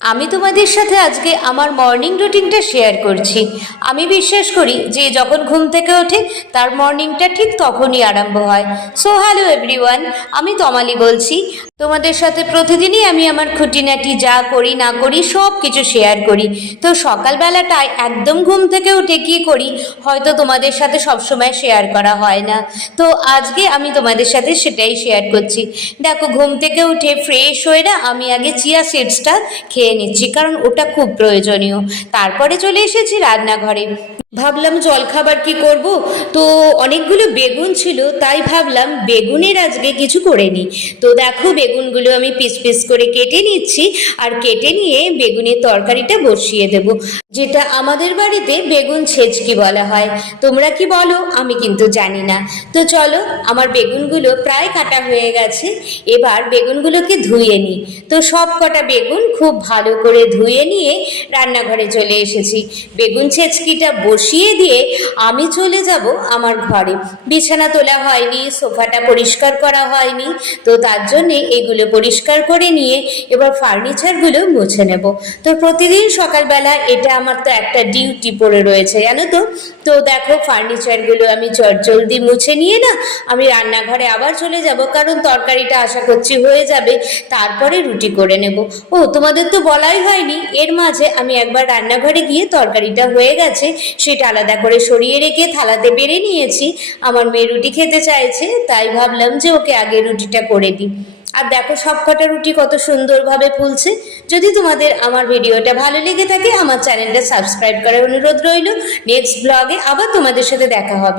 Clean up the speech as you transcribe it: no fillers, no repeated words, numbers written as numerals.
আমি তোমাদের সাথে আজকে আমার মর্নিং রুটিনটা শেয়ার করছি। আমি বিশ্বাস করি যে যখন ঘুম থেকে ওঠে তার মর্নিংটা ঠিক তখনই আরম্ভ হয়। সো হ্যালো এভরিওয়ান, আমি তমালি বলছি। তোমাদের সাথে প্রতিদিনই আমি আমার খুঁটিনাটি যা করি না করি সব কিছু শেয়ার করি। তো সকালবেলাটায় একদম ঘুম থেকে উঠে কী করি হয়তো তোমাদের সাথে সবসময় শেয়ার করা হয় না। তো আজকে আমি তোমাদের সাথে সেটাই শেয়ার করছি। দেখো, ঘুম থেকে উঠে ফ্রেশ হয়ে না আমি আগে চিয়া সিডসটা খেয়ে নিচ্ছি, কারণ ওটা খুব প্রয়োজনীয়। তারপরে চলে এসেছি রান্নাঘরে। ভাবলাম জলখাবার কি করব, তো অনেকগুলো বেগুন ছিল, তাই ভাবলাম বেগুনের আজকে কিছু করে নিই। তো দেখো, বেগুনগুলো আমি পিস পিস করে কেটে নিচ্ছি, আর কেটে নিয়ে বেগুনের তরকারিটা বসিয়ে দেব, যেটা আমাদের বাড়িতে বেগুন ছেচকি বলা হয়। তোমরা কি বলো আমি কিন্তু জানি না। তো চলো, আমার বেগুনগুলো প্রায় কাটা হয়ে গেছে। এবার বেগুনগুলোকে ধুয়ে নিই। তো সব কটা বেগুন খুব ভালো করে ধুয়ে নিয়ে রান্নাঘরে চলে এসেছি। বেগুন ছেচকিটা বসিয়ে দিয়ে আমি চলে যাব আমার ঘরে। বিছানা তোলা হয়নি, সোফাটা পরিষ্কার করা হয়নি, তো তার জন্যে এগুলো পরিষ্কার করে নিয়ে এবার ফার্নিচারগুলো মুছে নেব। তো প্রতিদিন সকালবেলা এটা আমার তো একটা ডিউটি পড়ে রয়েছে, জানো তো। তো দেখো, ফার্নিচারগুলো আমি চটজলদি মুছে নিয়ে না আমি রান্নাঘরে আবার চলে যাব, কারণ তরকারিটা আশা করছি হয়ে যাবে, তারপরে রুটি করে নেব। ও, তোমাদের তো বলাই হয়নি, এর মাঝে আমি একবার রান্নাঘরে গিয়ে তরকারিটা হয়ে গেছে সেটা আলাদা করে সরিয়ে রেখে থালাতে বেড়ে নিয়েছি। আমার মেয়ে রুটি খেতে চাইছে, তাই ভাবলাম যে ওকে আগে রুটিটা করে দিই। আর দেখো, সবকটা রুটি কত সুন্দরভাবে ফুলছে। যদি তোমাদের আমার ভিডিওটা ভালো লেগে থাকে, আমার চ্যানেলটা সাবস্ক্রাইব করার অনুরোধ রইল। নেক্সট ব্লগে আবার তোমাদের সাথে দেখা হবে।